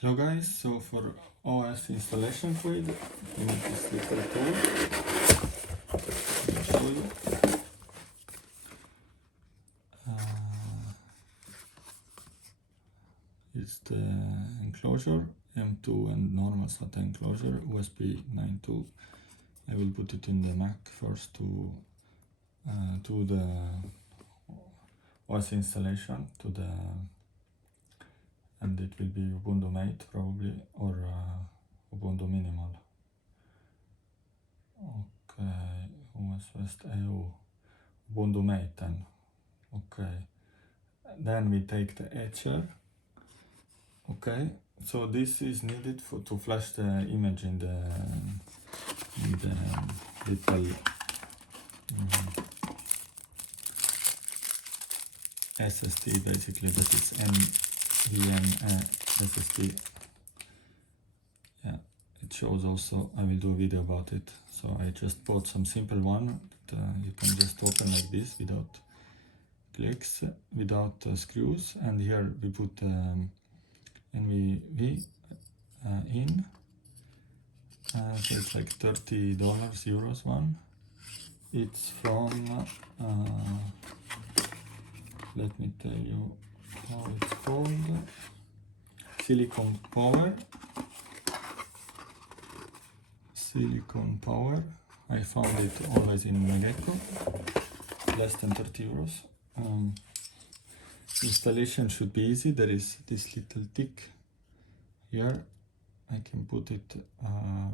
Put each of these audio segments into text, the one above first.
Hello guys, so for OS installation guide, we need this little tool. I'll show you. It's the Enclosure M2 and normal SATA Enclosure USB 9.2. I will put it in the Mac first to the OS installation and it will be Ubuntu Mate probably, or Ubuntu Minimal. Okay, OS West AO, Ubuntu Mate then. Okay, then we take the etcher. Okay, so this is needed to flash the image in the little SSD, basically, that is NVMe SSD. Yeah, it shows also. I will do a video about it. So I just bought some simple one that you can just open like this without clicks, without screws, and here we put NVMe in. So it's like $30 euros one. It's from let me tell you how it's called. Silicon Power. I found it always in Megeko, less than 30 euros. Installation should be easy. There is this little tick here. I can put it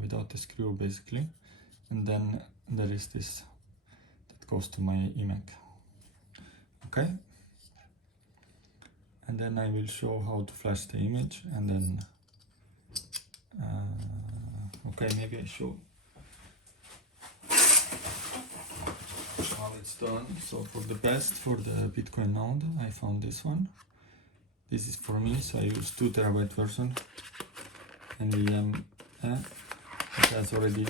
without a screw basically, and then there is this that goes to my iMac. Okay, and then I will show how to flash the image, and then okay, maybe I show how it's done. So for the Bitcoin node, I found this one. This is for me, so I use 2 terabyte version. NVMe, it has already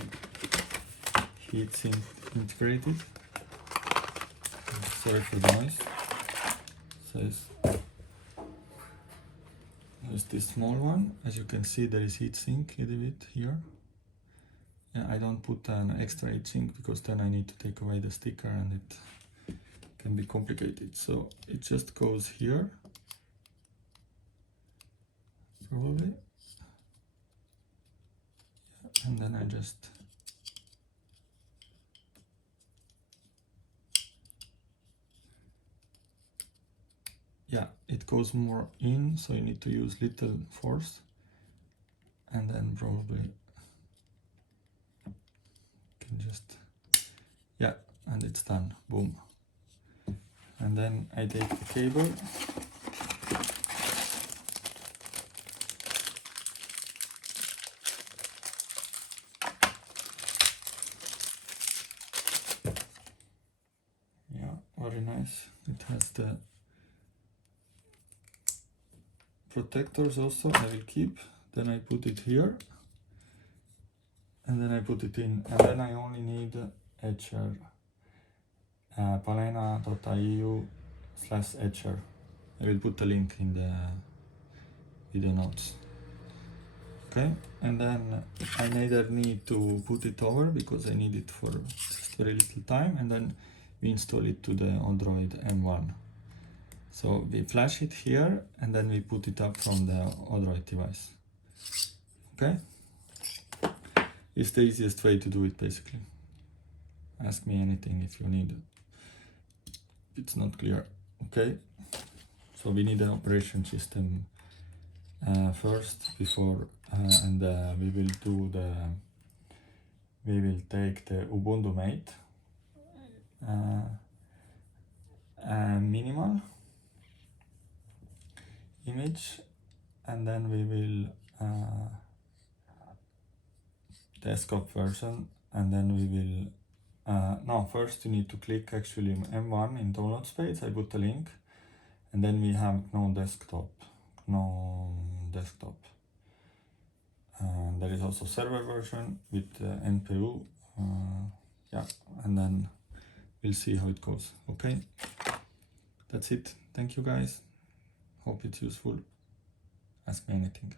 heatsink integrated. Sorry for the noise. So there's this small one. As you can see, there is heatsink a little bit here. Yeah, I don't put an extra heatsink because then I need to take away the sticker and it can be complicated. So it just goes here, probably. And then I just it goes more in, so you need to use little force, and then probably can just and it's done. Boom. And then I take the cable. Very nice. It has the protectors also. I will keep. Then I put it here, and then I put it in, and then I only need etcher. palena.eu/etcher. I will put the link in the video notes. Okay, and then I neither need to put it over because I need it for just very little time, and then we install it to the Odroid M1. So we flash it here, and then we put it up from the Odroid device. Okay? It's the easiest way to do it, basically. Ask me anything if you need it. It's not clear. Okay? So we need an operation system first before, and we will take the Ubuntu Mate minimal image, and then we will desktop version, and then we will no, first you need to click actually M1 in download space. I put the link, and then we have no desktop. There is also server version with NPU, and then we'll see how it goes. Okay, that's it. Thank you guys. Hope it's useful. Ask me anything.